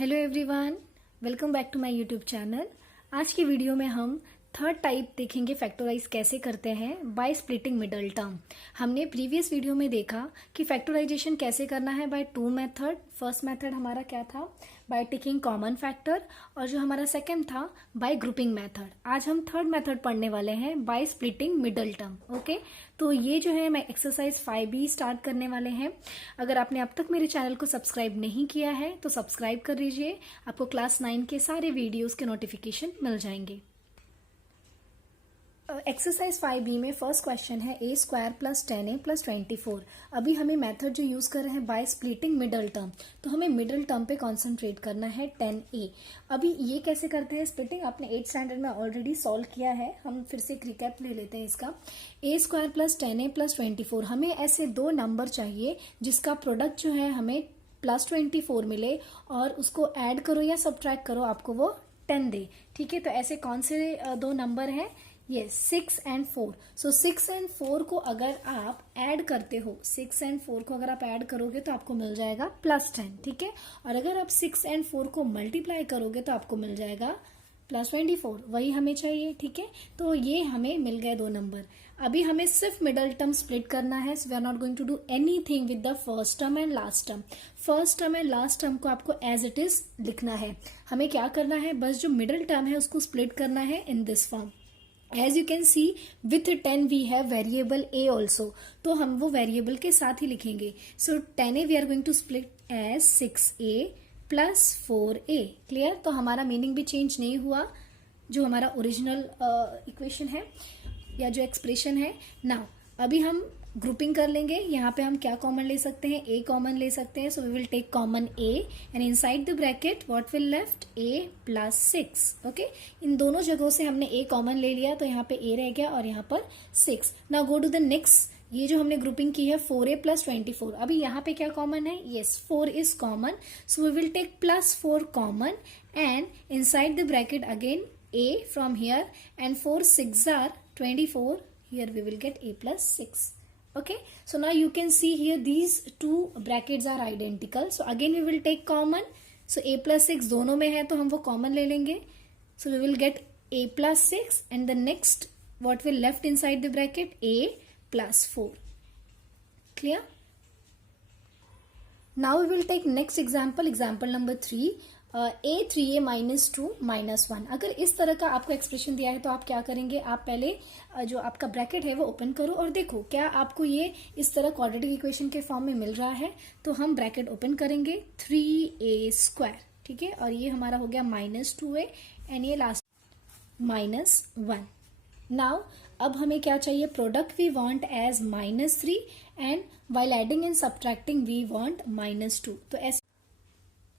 Hello everyone, welcome back to my YouTube channel. आज की video में हम थर्ड टाइप देखेंगे फैक्टराइज कैसे करते हैं बाय स्प्लिटिंग मिडल टर्म। हमने प्रीवियस वीडियो में देखा कि फैक्टराइजेशन कैसे करना है by two method. First method हमारा क्या था, बाय टेकिंग कॉमन फैक्टर, और जो हमारा सेकंड था बाय ग्रुपिंग मेथड। आज हम थर्ड मेथड पढ़ने वाले हैं by splitting middle term. Okay, तो ये जो है मैं एक्सरसाइज 5B स्टार्ट करने वाले हैं। अगर आपने अब तक मेरे चैनल को सब्सक्राइब नहीं किया है तो सब्सक्राइब कर लीजिए, आपको क्लास 9 के सारे वीडियोस के नोटिफिकेशन मिल जाएंगे। एक्सरसाइज 5B में फर्स्ट क्वेश्चन है a square plus 10a plus 24। अभी हमें मेथड जो यूज कर रहे हैं बाय स्प्लिटिंग मिडल टर्म, तो हमें मिडल टर्म पे कंसंट्रेट करना है 10a। अभी ये कैसे करते हैं स्प्लिटिंग, आपने 8th स्टैंडर्ड में ऑलरेडी सॉल्व किया है, हम फिर से रिकैप ले लेते हैं इसका। a square plus 10a plus 24, हमें ऐसे दो नंबर चाहिए जिसका प्रोडक्ट जो है हमें प्लस 24 मिले और उसको ऐड करो या सब्ट्रैक्ट करो आपको वो 10 दे। ठीक है, तो ऐसे कौन से दो नंबर हैं, ये 6 एंड 4। सो 6 एंड 4 को अगर आप ऐड करते हो, 6 एंड 4 को अगर आप ऐड करोगे तो आपको मिल जाएगा प्लस 10। ठीक है, और अगर आप 6 एंड 4 को मल्टीप्लाई करोगे तो आपको मिल जाएगा प्लस 24, वही हमें चाहिए। ठीक है, तो ये हमें मिल गए दो नंबर। अभी हमें सिर्फ मिडल टर्म स्प्लिट करना है। So we are not going to do anything with the first term and last term. First term and last term को आपको एज इट इज लिखना है। हमें क्या करना है, बस जो मिडल टर्म है उसको स्प्लिट करना है in this form. As you can see with 10 we have variable a also, तो हम वो वेरिएबल के साथ ही लिखेंगे। So 10a we are going to split as 6a plus 4a। Clear, तो हमारा मीनिंग भी चेंज नहीं हुआ, जो हमारा ओरिजिनल इक्वेशन है या जो एक्सप्रेशन है। नाउ अभी हम ग्रुपिंग कर लेंगे। यहाँ पे हम क्या कॉमन ले सकते हैं, a कॉमन ले सकते हैं। So we will take common a and inside the bracket what will left a plus 6। Okay, इन दोनों जगहों से हमने a कॉमन ले लिया तो यहाँ पे a रह गया और यहाँ पर 6। Now go to the next, ये जो हमने ग्रुपिंग की है 4a प्लस 24। अभी यहाँ पे क्या कॉमन है, yes 4 is common. So we will take plus 4 common and inside the bracket again a from here and 4 6 are 24। Here we will get a plus 6. Okay, so now you can see here these two brackets are identical. So again we will take common. So a plus 6 दोनों में है तो हम वो common ले लेंगे. So we will get a plus 6 and the next what will left inside the bracket, a plus 4. Clear? Now we will take next example, example number 3. a 3a minus 2 minus 1। अगर इस तरह का आपको expression दिया है तो आप क्या करेंगे, आप पहले जो आपका ब्रैकेट है वो ओपन करो और देखो क्या आपको ये इस तरह क्वाड्रेटिक इक्वेशन के फॉर्म में मिल रहा है। तो हम ब्रैकेट ओपन करेंगे 3a स्क्वायर। ठीक है, और ये हमारा हो गया माइनस 2a एंड ये लास्ट माइनस 1। नाउ अब हमें क्या चाहिए, product we want as minus 3 and while adding and subtracting we want minus 2। तो ऐसे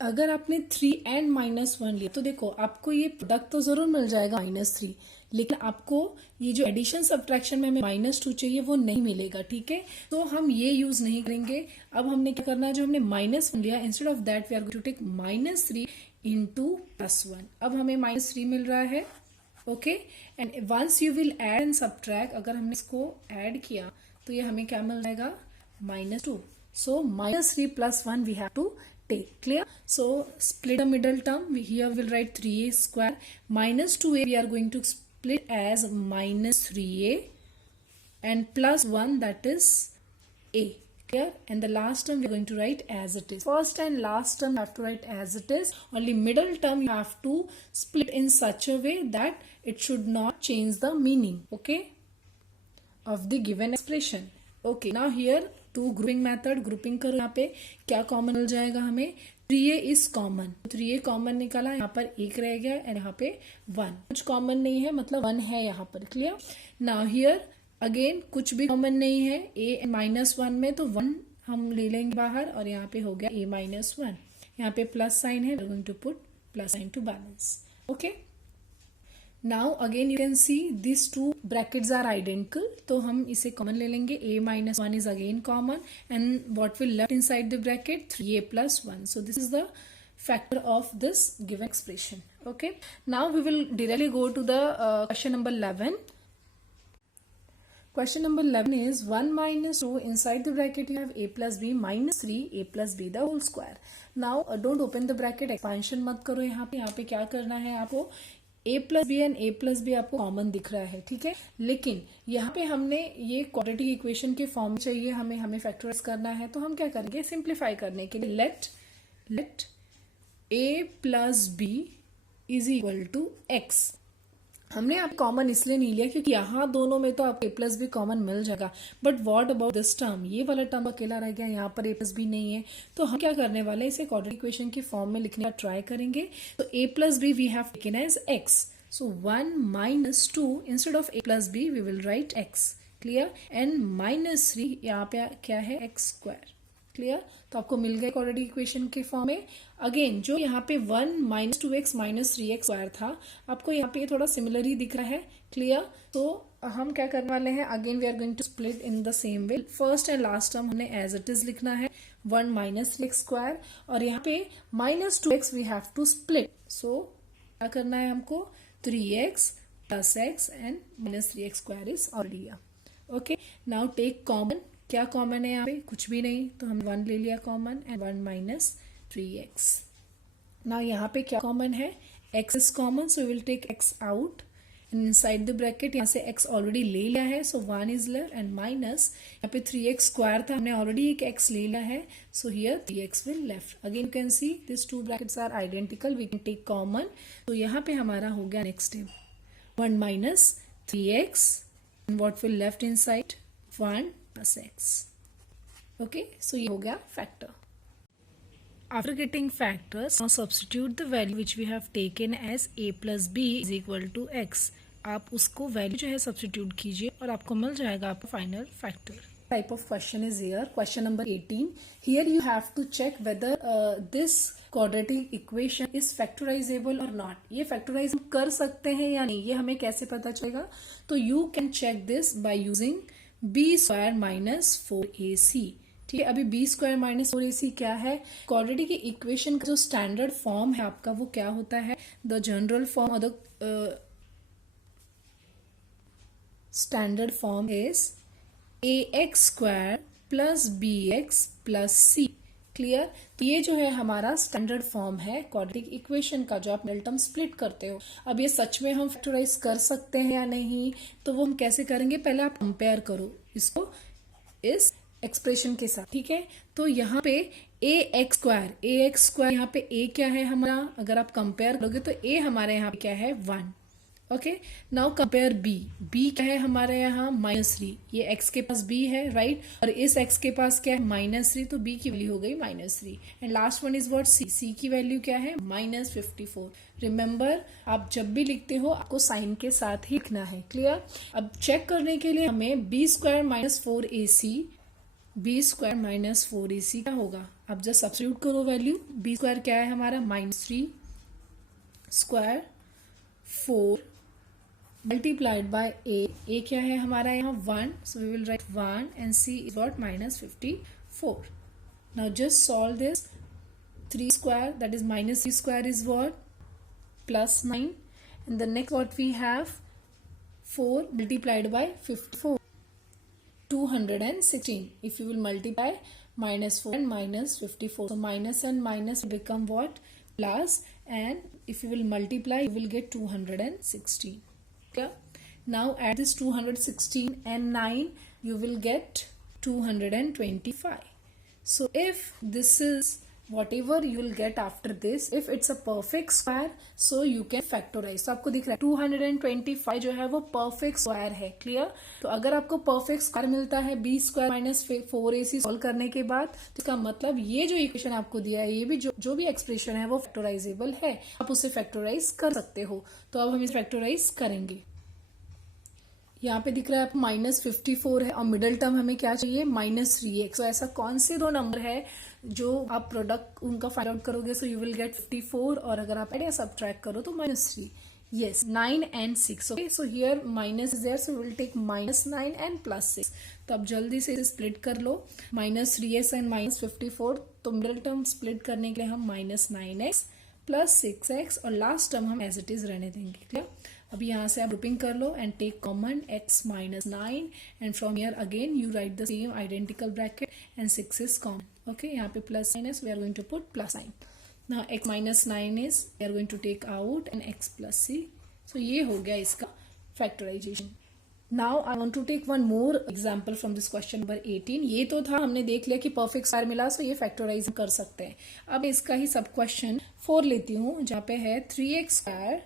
अगर आपने 3 एंड माइनस 1 लिया तो देखो आपको ये प्रोडक्ट तो जरूर मिल जाएगा माइनस 3, लेकिन आपको ये जो एडिशन सब्ट्रैक्शन में हमें माइनस 2 चाहिए वो नहीं मिलेगा। ठीक है, तो हम ये यूज नहीं करेंगे। अब हमने क्या करना है, जो हमने माइनस 1 लिया instead of that we are going to take minus 3 into plus 1। अब हमें माइनस 3 मिल रहा है। Okay, and once you will add and subtract, अगर हमने इसको ऐड किया तो ये हमें क्या मिल जाएगा, minus 2। So minus 3 plus 1 we have to take. Clear? So split the middle term. Here we'll write 3a square minus 2a. We are going to split as minus 3a and plus 1, that is a. Clear? And the last term we are going to write as it is. First and last term you have to write as it is. Only middle term you have to split in such a way that it should not change the meaning, okay, of the given expression. Okay, now here to grouping method, grouping करो। यहाँ पे क्या common मिल जाएगा हमें, 3a is common, 3a common निकाला, यहाँ पर 1 रह गया एंड यहाँ पे 1। कुछ कॉमन नहीं है मतलब 1 है यहाँ पर। क्लियर? नाउ हियर अगेन कुछ भी कॉमन नहीं है a माइनस 1 में, तो 1 हम ले लेंगे बाहर और यहाँ पे हो गया a माइनस 1। यहाँ पे प्लस साइन है, we are going to put plus sign to balance. Okay, now again you can see this two brackets are identical, तो हम इसे कॉमन ले लेंगे। a minus 1 is again common and what will left inside the bracket, 3a plus 1। So this is the factor of this given expression. Okay, now we will directly go to the question number 11. Question number 11 is 1 minus 2 inside the bracket you have a plus b minus 3 a plus b the whole square. Now don't open the bracket, expansion मत करो यहाँ पे क्या करना है आपको, a plus b and a plus b आपको common दिख रहा है, ठीक है। लेकिन यहाँ पे हमने ये क्वाड्रेटिक इक्वेशन के फॉर्म चाहिए, हमें फैक्टराइज करना है, तो हम क्या करेंगे, सिंप्लीफाई करने के लिए let a plus b is equal to x। हमने आप कॉमन इसलिए नहीं लिया क्योंकि यहाँ दोनों में तो आपको a प्लस बी कॉमन मिल जाएगा, but what about this term, ये वाला टर्म अकेला रह गया, यहाँ पर a प्लस बी नहीं है, तो हम क्या करने वाले हैं, इसे क्वाड्रेटिक इक्वेशन के फॉर्म में लिखने का ट्राई करेंगे। तो a plus B we have taken as x, so 1 minus 2 instead of a plus B we will write x, clear, and minus 3 यहाँ पे क्या है x स्क्वायर, क्लियर। तो आपको मिल गया क्वाड्रेटिक इक्वेशन के फॉर्म में। अगेन जो यहाँ पे 1 minus 2x minus 3x square था, आपको यहाँ पे थोड़ा सिमिलर ही दिख रहा है, क्लियर। तो हम क्या करने वाले हैं, again we are going to split in the same way, first and last term हमने एज इट इज लिखना है 1 माइनस 3x स्क्वायर, और यहाँ पे minus 2x we have to split, so क्या करना है हमको, 3x plus x and minus 3x square is already okay. Now take common, क्या कॉमन है यहाँ पे, कुछ भी नहीं, तो हम 1 ले लिया common and 1 minus 3x। Now यहाँ पे क्या कॉमन है, x is common, so will take x out and inside the bracket यहाँ से x ऑलरेडी ले लिया है, so 1 is left and minus यहाँ पे 3x स्क्वायर था, हमने ऑलरेडी एक x ले लिया है, so here 3x will left. Again you can see this two brackets are identical, we can take common, तो यहाँ पे हमारा हो गया next step 1 minus 3x and what will left inside 1 plus x, okay, so ये हो गया factor. After getting factors, now substitute the value which we have taken as a plus b is equal to x. आप उसको value जो है substitute कीजिए और आपको मिल जाएगा आपका final factor. Type of question is here, question number 18. Here you have to check whether this quadratic equation is factorizable or not. ये factorize कर सकते हैं या नहीं, ये हमें कैसे पता चलेगा, तो you can check this by using b square minus 4ac, ठीक है। अभी b स्क्वायर माइनस 4ac क्या है, क्वाड्रेटिक की इक्वेशन का जो स्टैंडर्ड फॉर्म है आपका वो क्या होता है, द जनरल फॉर्म और the standard form is ax square plus bx plus c, clear. तो ये जो है हमारा स्टैंडर्ड फॉर्म है क्वाड्रेटिक इक्वेशन का, जो आप मिडल टर्म स्प्लिट करते हो। अब ये सच में हम फैक्टराइज कर सकते हैं या नहीं, तो वो हम कैसे करेंगे, पहले आप कंपेयर करो इसको इस एक्सप्रेशन के साथ, ठीक है। तो यहाँ पे ax स्क्वायर यहाँ पे a क्या है हमारा, अगर आप कंपेयर करोगे तो a हमारे यहाँ पे क्या है 1, ओके। नाउ कंपेयर b क्या है हमारे यहाँ -3, ये x के पास b है, राइट, और इस x के पास क्या है -3, तो b की वैल्यू हो गई -3। And last one is what, c की वैल्यू क्या है -54। रिमेंबर आप जब भी लिखते हो आपको साइन के साथ ही लिखना है, क्लियर। अब चेक करने के लिए हमें b स्क्वायर माइनस 4ac क्या होगा, अब जब सब्स्टिट्यूट करो वैल्यू, b स्क्वायर क्या है हमारा -3 स्क्वायर 4 multiplied by a क्या है हमारा यहाँ 1, so we will write 1 and c is what -54. Now just solve this, 3 square that is minus 3 square is what, +9, and the next what we have 4 multiplied by 54, 216. If you will multiply -4 and -54, so minus and minus become what, plus, and if you will multiply you will get 216. Now add this 216 and 9, you will get 225. So if this is whatever you will get after this, if it's a perfect square, so you can factorize. तो आपको दिख रहा है 225 जो है वो perfect square है, clear। तो अगर आपको perfect square मिलता है b square minus 4ac solve करने के बाद, तो इसका मतलब ये जो इक्वेशन आपको दिया है, ये भी जो भी एक्सप्रेशन है वो फैक्टराइजेबल है, आप उसे फैक्टराइज कर सकते हो। तो अब हम इसे फैक्टराइज करेंगे। यहाँ पे दिख रहा है आपको -54 है और मिडिल टर्म हमें क्या चाहिए, -3x। तो ऐसा कौन से दो नंबर है जो आप प्रोडक्ट उनका फाइंड आउट करोगे, सो यू विल गेट 54, और अगर आप एड या सब्ट्रैक्ट करो तो -3, yes, 9 and 6, okay, so here minus is there, so we will take -9 and +6। तो अब जल्दी से इसे स्प्लिट कर लो, -3x and -54, तो मिडिल टर्म स्प्लिट करने के लिए हम -9x +6x और लास्ट टर्म हम एज इट इज रहने देंगे, क्लियर। अभी यहाँ से आप ग्रुपिंग कर लो and take common x minus 9 and from here again you write the same identical bracket and 6 is common. Okay, यहाँ पे plus minus we are going to put plus sign. Now x minus 9 is we are going to take out and x plus c. So ये हो गया इसका factorisation. Now I want to take one more example from this question number 18. ये तो था, हमने देख लिया कि परफेक्ट स्क्वायर मिला, सो ये फैक्टराइज कर सकते हैं. अब इसका ही सब क्वेश्चन 4 लेती हूँ, जहाँ पे है 3x square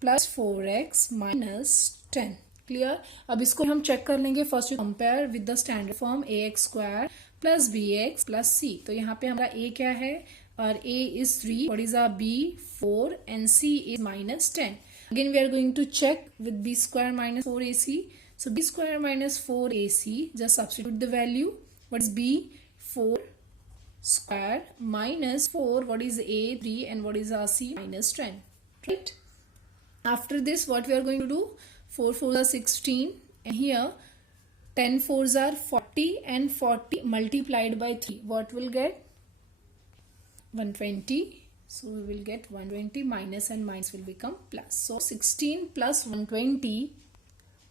plus 4x minus 10. Clear. अब इसको हम चेक कर लेंगे. First you compare with the standard form ax square plus bx plus c. तो यहाँ पे हमारा a क्या है, और a is 3, what is our b 4 and c is minus 10. Again we are going to check with b square minus 4ac. So b square minus 4ac, just substitute the value. What is b? 4 square minus 4, what is a 3, and what is our c? Minus 10. Right? After this what we are going to do? 4 4s are 16 and here 10 4s are 40 and 40 multiplied by 3. What will get? 120. So we will get 120, minus and minus will become plus. So 16 plus 120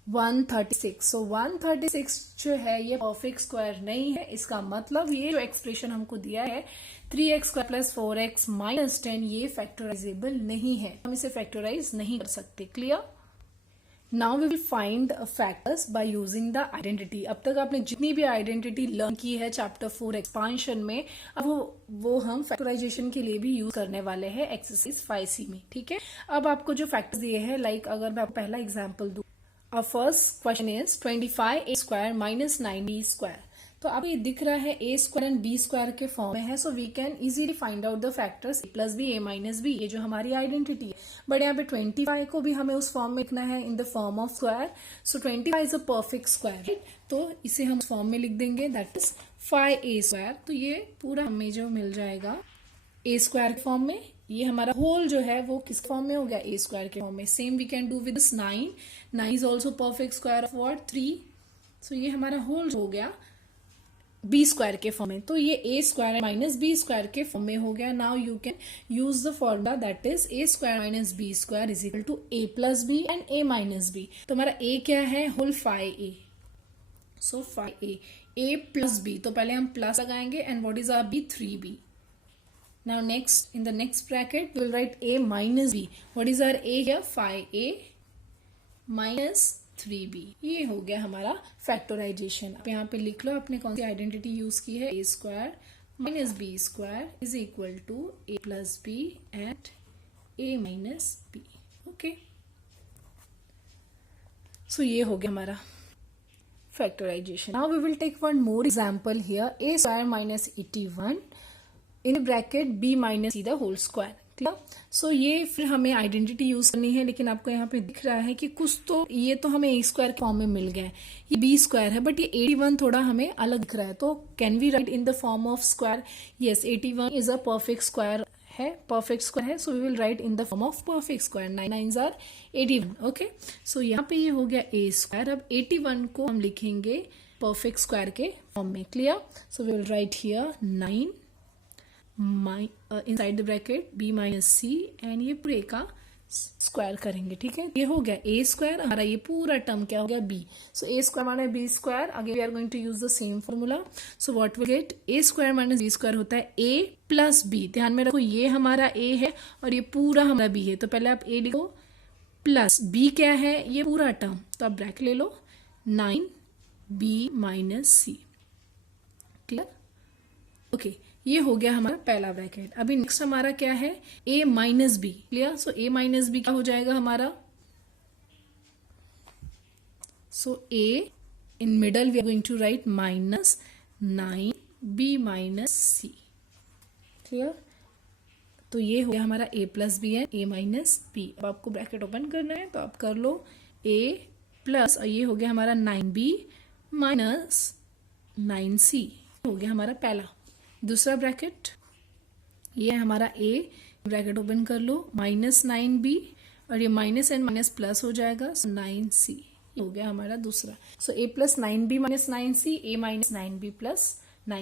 136. So 136 जो है ये perfect square नहीं है. इसका मतलब ये जो expression हमको दिया है 3x square plus 4x minus 10, ये फैक्टराइजेबल नहीं है. हम इसे फैक्टराइज नहीं कर सकते. Clear. Now we will find factors by using the identity. अब तक आपने जितनी भी आइडेंटिटी लर्न की है चैप्टर 4 एक्सपांशन में, अब वो हम फैक्टराइजेशन के लिए भी यूज करने वाले हैं एक्सरसाइज 5C में. ठीक है. अब आपको जो फैक्टर्स दिए हैं, लाइक अगर मैं पहला एग्जांपल दूं, our first question is 25a square minus 9b square. तो अब ये दिख रहा है a square and b square के फॉर्म में है, so we can easily find out the factors a plus B a minus B. ये जो हमारी आइडेंटिटी है. बट यहाँ पे 25 को भी हमें उस फॉर्म में लिखना है इन the form of square. So 25 is a perfect square, तो इसे हम फॉर्म में लिख देंगे, दैट इज 5a स्क्वायर. तो ये पूरा हमें जो मिल जाएगा a स्क्वायर के फॉर्म में. ये हमारा होल जो है वो किस फॉर्म में हो गया, a स्क्वायर के फॉर्म में. Same we can do with 9. 9 is also perfect square of what, 3. So ये हमारा होल हो गया b स्क्वायर के फॉर्म में. तो ये a square minus b square के फॉर्म में हो गया. Now you can use the formula, that is a square minus b square is equal to a plus b and a minus b. तो हमारा a क्या है, whole 5a. So 5a a plus b, तो पहले हम plus लगाएंगे and what is our b, 3b. Now next, in the next bracket, we will write a minus b. What is our a here? 5a minus 3b. ये हो गया हमारा factorisation. आप यहाँ पे लिख लो आपने कौन सी आइडेंटिटी यूज की है. a square minus b square is equal to a plus b and a minus b. Okay, so ये हो गया हमारा factorisation. Now we will take one more example here. a square minus 81 in bracket b minus c the whole square. Clear. So ये फिर हमें identity use करनी है, लेकिन आपको यहाँ पे दिख रहा है कि कुछ तो ये तो हमें a स्क्वायर के फॉर्म में मिल गया है, ये b स्क्वायर है, बट ये 81 थोड़ा हमें अलग दिख रहा है. तो can we write in the form of square? Yes, 81 is a perfect square है, परफेक्ट स्क्वायर है. So we will write in the form of perfect square. 9 9s are 81. Okay, so यहाँ पे ये हो गया a स्क्वायर. अब 81 को हम लिखेंगे परफेक्ट स्क्वायर के फॉर्म में. Clear. So we will write here 9 inside the bracket b minus c and ये पूरे का स्क्वायर करेंगे. ठीक है. ये हो गया a स्क्वायर. हमारा ये पूरा टर्म क्या हो गया, b. So a square minus b square. Again we are going to use the same formula. So what will get, a square minus b square होता है a प्लस b. ध्यान में रखो ये हमारा a है और ये पूरा हमारा b है. तो पहले आप a लिखो, प्लस b क्या है, ये पूरा टर्म. तो आप ब्रैकेट ले लो, 9b minus c. Clear. Okay, ये हो गया हमारा पहला ब्रैकेट. अभी नेक्स्ट हमारा क्या है, a minus B. Clear. So a minus B क्या हो जाएगा हमारा, so a in middle we are going to write minus 9b minus c. Clear. तो ये हो गया हमारा a plus B and a minus B. अब आपको ब्रैकेट ओपन करना है तो आप कर लो a प्लस, और ये हो गया हमारा 9b माइनस 9c. हो गया हमारा पहला. दूसरा ब्रैकेट, ये है हमारा a, ब्रैकेट ओपन कर लो, माइनस 9b और ये माइनस एंड माइनस प्लस हो जाएगा, सो 9c. हो गया हमारा दूसरा. सो a plus 9b minus 9c, a minus 9b plus 9